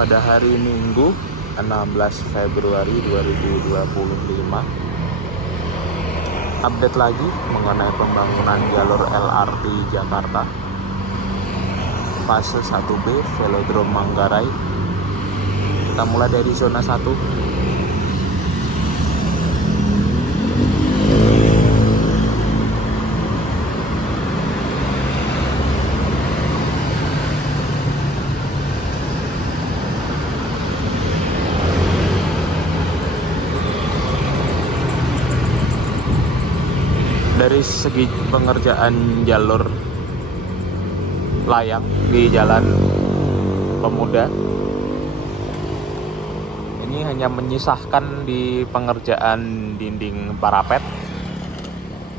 pada hari Minggu 16 Februari 2025. Update lagi mengenai pembangunan jalur LRT Jakarta fase 1B Velodrome Manggarai. Kita mulai dari zona 1. Dari segi pengerjaan jalur layang di Jalan Pemuda, ini hanya menyisahkan di pengerjaan dinding parapet.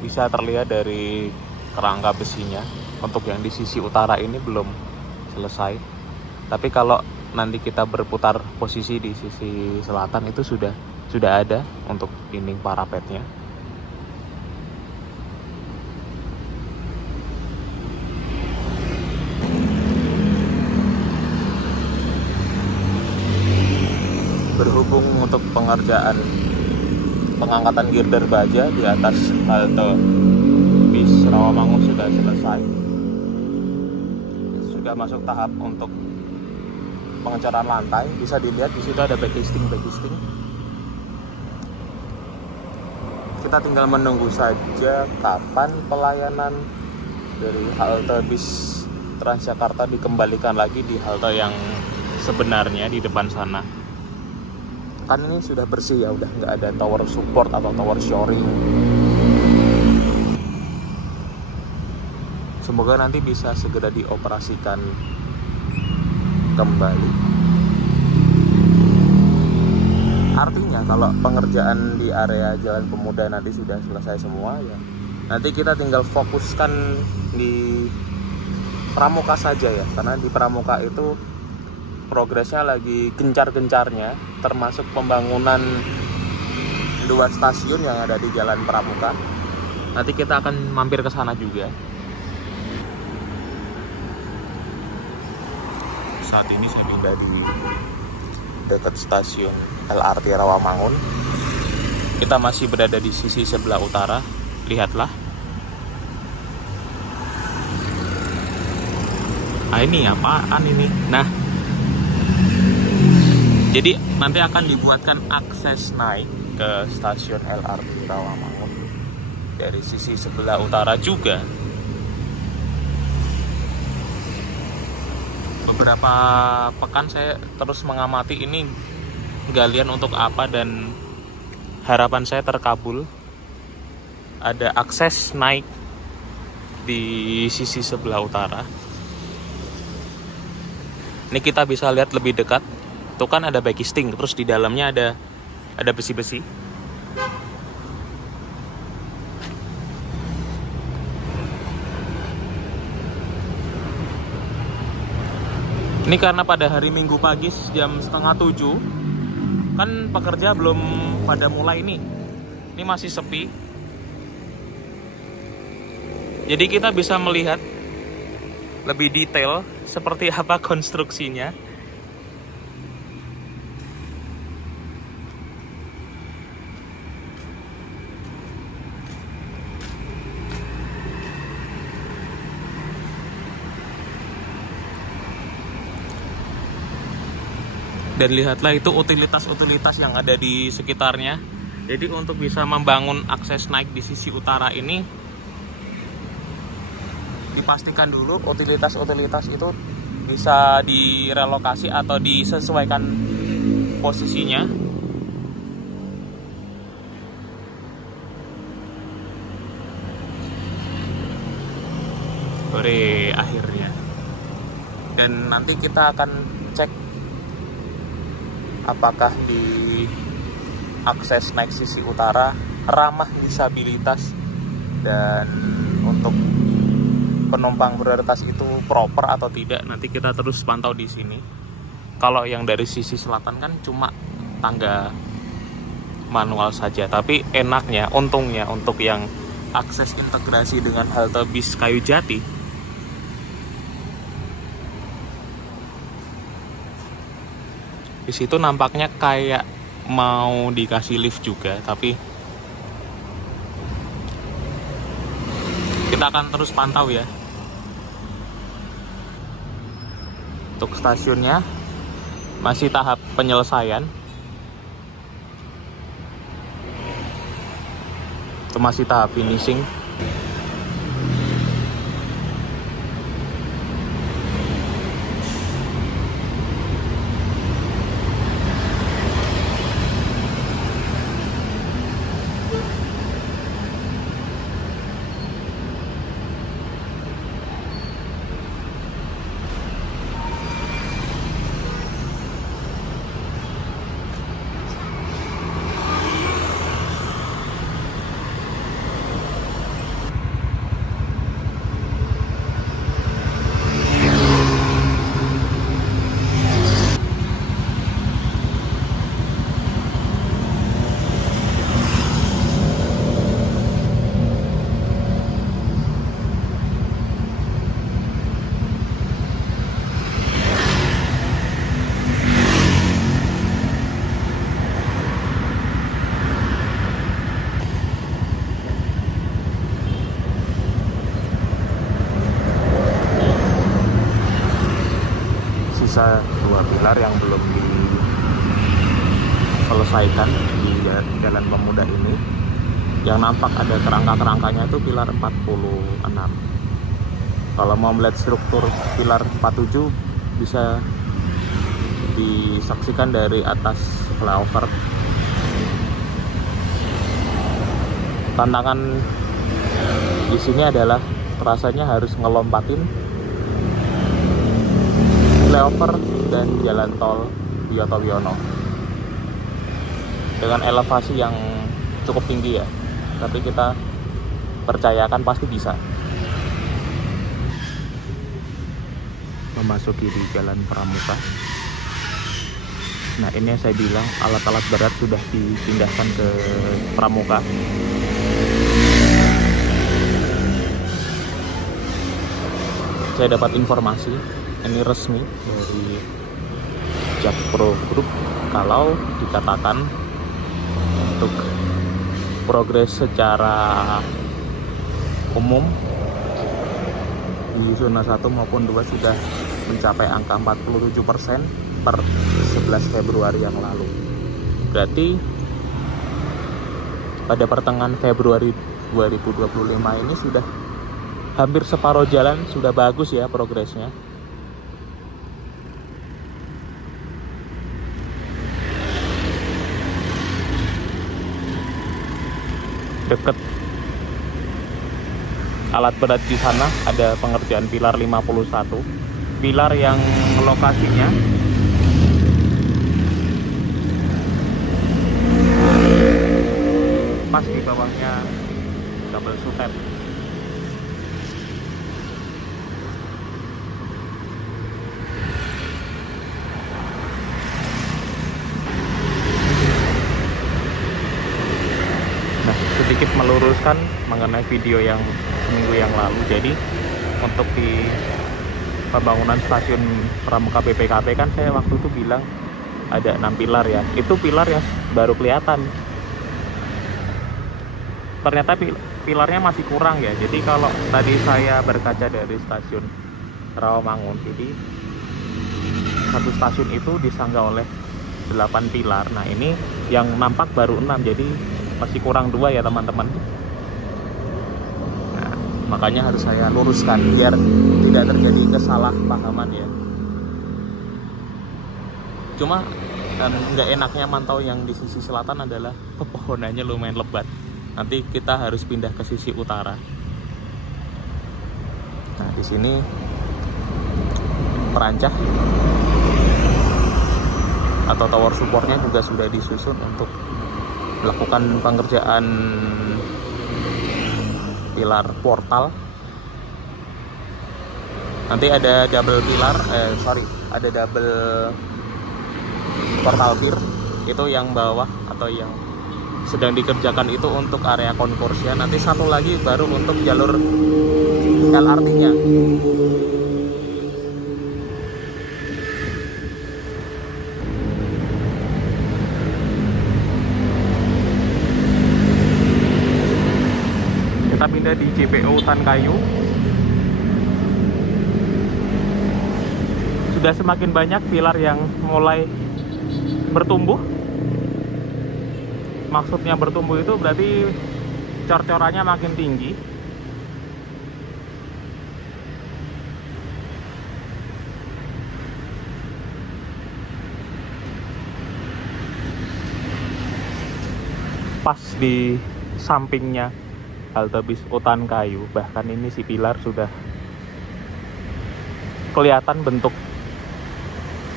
Bisa terlihat dari kerangka besinya. Untuk yang di sisi utara ini belum selesai, tapi kalau nanti kita berputar posisi di sisi selatan itu sudah ada untuk dinding parapetnya. Berhubung untuk pengerjaan pengangkatan girder baja di atas halte bis Rawamangun sudah selesai, sudah masuk tahap untuk pengecoran lantai. Bisa dilihat di situ ada backlisting. Kita tinggal menunggu saja kapan pelayanan dari halte bis Transjakarta dikembalikan lagi di halte yang sebenarnya di depan sana. Kan ini sudah bersih ya, udah nggak ada tower support atau tower shoring. Semoga nanti bisa segera dioperasikan kembali. Artinya kalau pengerjaan di area Jalan Pemuda nanti sudah selesai semua ya, nanti kita tinggal fokuskan di Pramuka saja ya, karena di Pramuka itu progresnya lagi gencar-gencarnya, termasuk pembangunan 2 stasiun yang ada di Jalan Pramuka. Nanti kita akan mampir ke sana juga. Saat ini saya berada di dekat stasiun LRT Rawamangun. Kita masih berada di sisi sebelah utara. Lihatlah. Ini apaan ini? Nah, jadi nanti akan dibuatkan akses naik ke stasiun LRT Rawamangun dari sisi sebelah utara juga. Beberapa pekan saya terus mengamati ini galian untuk apa, dan harapan saya terkabul. Ada akses naik di sisi sebelah utara. Ini kita bisa lihat lebih dekat. Itu kan ada backlisting, terus di dalamnya ada besi-besi. Ini karena pada hari Minggu pagi jam 6:30 kan pekerja belum pada mulai nih. Ini masih sepi. Jadi kita bisa melihat lebih detail seperti apa konstruksinya. Dan lihatlah itu utilitas-utilitas yang ada di sekitarnya. Jadi untuk bisa membangun akses naik di sisi utara ini, dipastikan dulu utilitas-utilitas itu bisa direlokasi atau disesuaikan posisinya. Ore, akhirnya. Dan nanti kita akan cek apakah di akses naik sisi utara ramah disabilitas dan untuk penumpang prioritas itu proper atau tidak. Nanti kita terus pantau di sini. Kalau yang dari sisi selatan kan cuma tangga manual saja, tapi enaknya, untungnya untuk yang akses integrasi dengan halte bis Kayujati, Di situ nampaknya kayak mau dikasih lift juga, tapi kita akan terus pantau ya. Untuk stasiunnya masih tahap penyelesaian. Itu masih tahap finishing. Sisa 2 pilar yang belum diselesaikan di Jalan Pemuda ini. Yang nampak ada kerangka-kerangkanya itu pilar 46. Kalau mau melihat struktur pilar 47 bisa disaksikan dari atas flyover. Tantangan di sini adalah rasanya harus ngelompatin flyover dan jalan tol Wiyoto Wiono dengan elevasi yang cukup tinggi ya, tapi kita percayakan pasti bisa. Memasuki di Jalan Pramuka. Nah, ini yang saya bilang alat-alat berat sudah dipindahkan ke Pramuka. Saya dapat informasi ini resmi dari Jakpro Group kalau dikatakan untuk progres secara umum di zona 1 maupun 2 sudah mencapai angka 47% per 11 Februari yang lalu. Berarti pada pertengahan Februari 2025 ini sudah hampir separuh jalan, sudah bagus ya progresnya. Dekat alat berat di sana ada pengerjaan pilar 51, pilar yang lokasinya pas di bawahnya kabel sutet. Sedikit meluruskan mengenai video yang seminggu yang lalu. Jadi untuk di pembangunan stasiun Pramuka BPKP kan saya waktu itu bilang ada 6 pilar ya. Itu pilar yang baru kelihatan. Ternyata pilarnya masih kurang ya. Jadi kalau tadi saya berkaca dari stasiun Rawamangun, jadi satu stasiun itu disanggah oleh 8 pilar. Nah, ini yang nampak baru 6, jadi masih kurang 2 ya teman-teman. Nah, makanya harus saya luruskan biar tidak terjadi kesalahpahaman ya. Cuma nggak enaknya mantau yang di sisi selatan adalah pepohonannya lumayan lebat. Nanti kita harus pindah ke sisi utara. Nah, di sini perancah atau tower supportnya juga sudah disusun untuk melakukan pengerjaan pilar portal. Nanti ada double pilar, ada double portal pier, itu yang bawah atau yang sedang dikerjakan itu untuk area konkursia. Nanti satu lagi baru untuk jalur LRT-nya. berada di JPO Hutan Kayu. Sudah semakin banyak pilar yang mulai bertumbuh. Maksudnya bertumbuh itu berarti cor-corannya makin tinggi. Pas di sampingnya halte bis Hutan Kayu, bahkan ini si pilar sudah kelihatan bentuk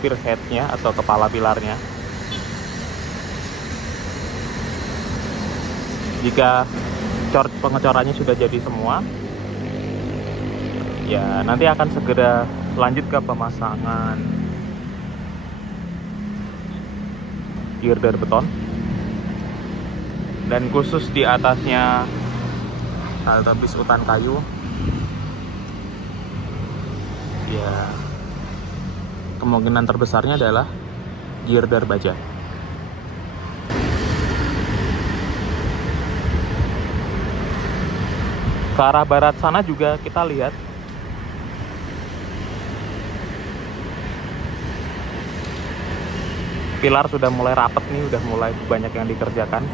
spearhead-nya atau kepala pilarnya. Jika pengecorannya sudah jadi semua, ya nanti akan segera lanjut ke pemasangan girder beton. Dan khusus di atasnya halte bis Hutan Kayu, ya kemungkinan terbesarnya adalah girder baja. Ke arah barat sana juga kita lihat pilar sudah mulai rapet nih, udah mulai banyak yang dikerjakan.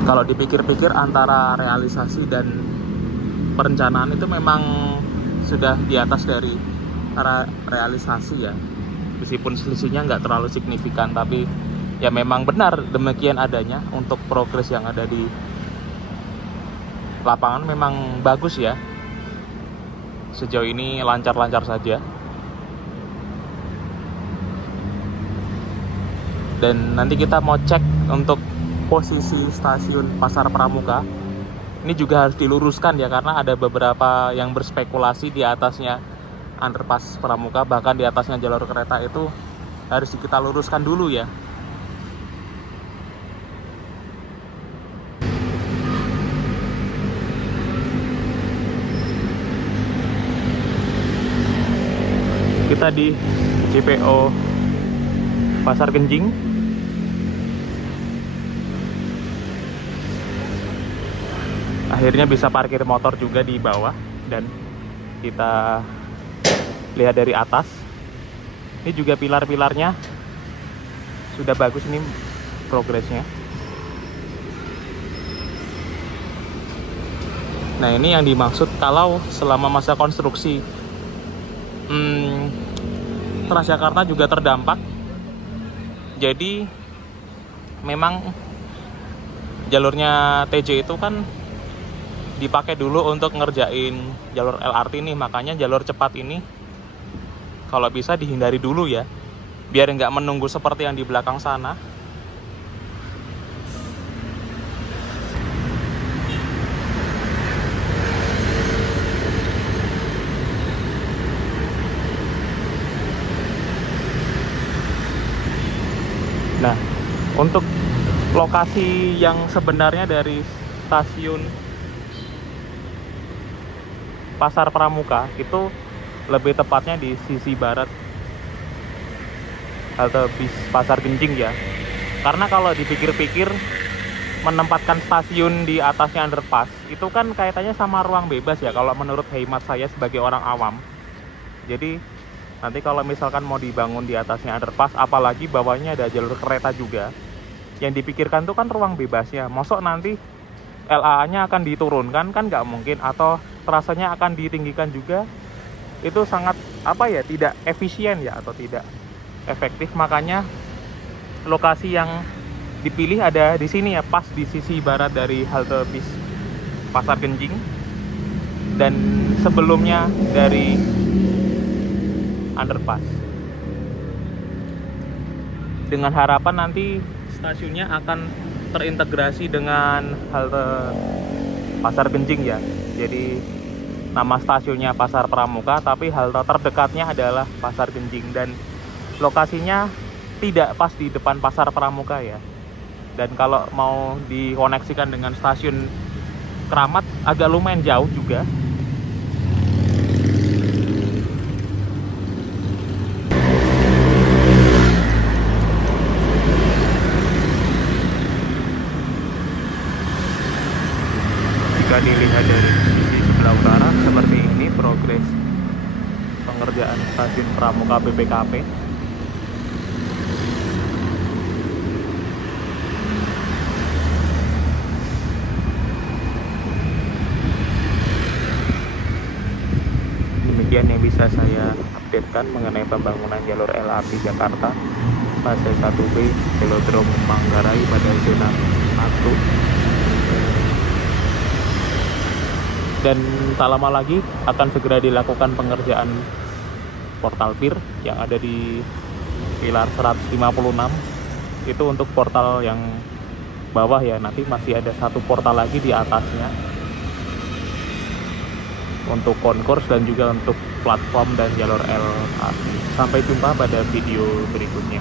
Kalau dipikir-pikir antara realisasi dan perencanaan itu memang sudah di atas dari realisasi ya. Meskipun selisihnya nggak terlalu signifikan, tapi ya memang benar demikian adanya. Untuk progres yang ada di lapangan memang bagus ya. Sejauh ini lancar-lancar saja. Dan nanti kita mau cek untuk posisi stasiun Pasar Pramuka. Ini juga harus diluruskan ya, karena ada beberapa yang berspekulasi di atasnya underpass Pramuka, bahkan di atasnya jalur kereta itu harus kita luruskan dulu ya. Kita di JPO Pasar Genjing. Akhirnya bisa parkir motor juga di bawah, dan kita lihat dari atas. Ini juga pilar-pilarnya sudah bagus nih progresnya. Nah, ini yang dimaksud kalau selama masa konstruksi Transjakarta juga terdampak. Jadi memang jalurnya TJ itu kan dipakai dulu untuk ngerjain jalur LRT nih, makanya jalur cepat ini kalau bisa dihindari dulu ya, biar nggak menunggu seperti yang di belakang sana. Nah, untuk lokasi yang sebenarnya dari stasiun Pasar Pramuka itu lebih tepatnya di sisi barat halte bis Pasar Genjing ya. Karena kalau dipikir-pikir menempatkan stasiun di atasnya underpass itu kan kaitannya sama ruang bebas ya, kalau menurut hemat saya sebagai orang awam. Jadi nanti kalau misalkan mau dibangun di atasnya underpass, apalagi bawahnya ada jalur kereta juga, yang dipikirkan tuh kan ruang bebasnya. Mosok nanti LA-nya akan diturunkan, kan nggak mungkin, atau rasanya akan ditinggikan juga. Itu sangat tidak efisien ya, atau tidak efektif. Makanya lokasi yang dipilih ada di sini ya, pas di sisi barat dari halte bis Pasar Genjing, dan sebelumnya dari underpass. Dengan harapan nanti stasiunnya akan terintegrasi dengan halte Pasar Genjing ya. Jadi nama stasiunnya Pasar Pramuka, tapi halte terdekatnya adalah Pasar Genjing, dan lokasinya tidak pas di depan Pasar Pramuka ya. Dan kalau mau dikoneksikan dengan stasiun Kramat agak lumayan jauh juga. Jika dilihat dari sisi sebelah utara, seperti ini progres pengerjaan stasiun Pramuka BPKP. Demikian yang bisa saya updatekan mengenai pembangunan jalur LRT Jakarta fase 1B Velodrome Manggarai pada zona 1. Dan tak lama lagi akan segera dilakukan pengerjaan portal pier yang ada di pilar 156. Itu untuk portal yang bawah ya, nanti masih ada satu portal lagi di atasnya untuk konkurs dan juga untuk platform dan jalur LRT. Sampai jumpa pada video berikutnya.